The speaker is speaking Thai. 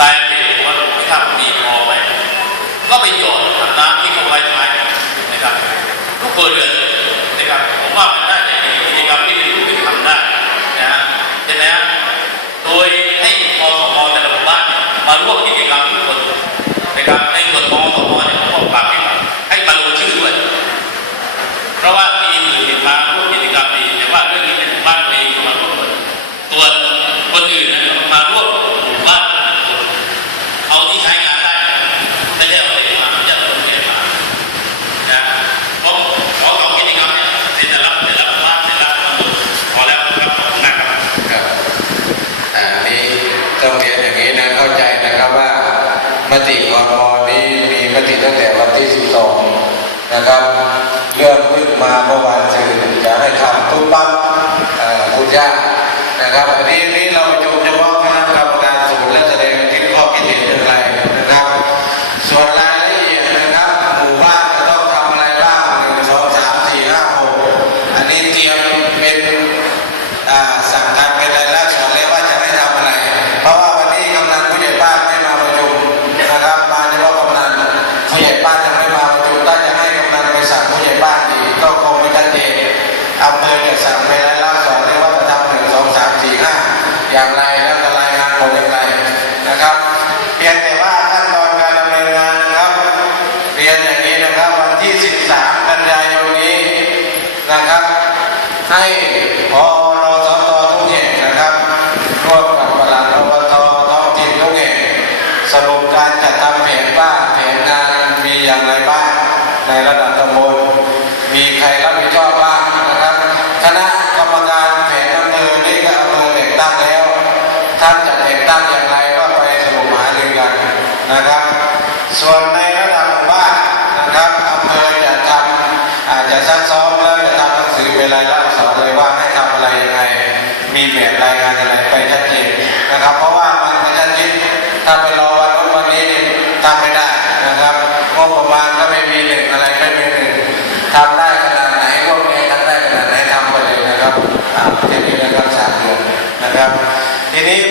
แตายไปเพราะว่าถ้ามีพอไหมก็ไปหยอดน้ำที่เขาไว้ท้ายนะครับทุกคนเดือนนะครับผมว่ามันได้จะมีกิจกรรมที่เป็นรูปธรรมได้นะฮะใช่ไหมฮะโดยให้พอสมอแต่ละหมู่บ้านมาร่วมกิจกรรม นอย่างนี้นะเข้าใจนะครับว่ามติกรมนี้มีมติตั้งแต่วันที่ 12 นะครับเรื่องขึ้นมาเมื่อวานสื่อจะให้ทำปุ๊บปั๊บคุณย่านะครับอันนี้ อำเภอจะสั่งเป็นรายลักษณ์ส่วนเลยว่าจะทำหนึ่งสองสามสี่ห้าอย่างไรแล้วจะรายงานผลอย่างไรนะครับ เพียงแต่ว่าขั้นตอนการดำเนินงานนะครับเรียนอย่างนี้นะครับวันที่ 13 กันยายนนี้นะครับ ให้พอรอสตทุกแห่งนะครับร่วมกับปลัดอบตท้องถิ่นทุกแห่งสรุปการจัดทำแผนบ้านแผนงานมีอย่างไรบ้างในระดับตำบล ส่วนในระดับหมู่บ้านนะครับอำเภอจะทำอาจจะซักซ้อมแล้วจะทำหนังสือเป็นรายลักษณ์อักษรเลยว่าให้ทำอะไรยังไง มีแบบรายงานอะไรไปชัดเจนนะครับ เพราะว่ามันไม่ชัดเจนถ้าไปรอวัน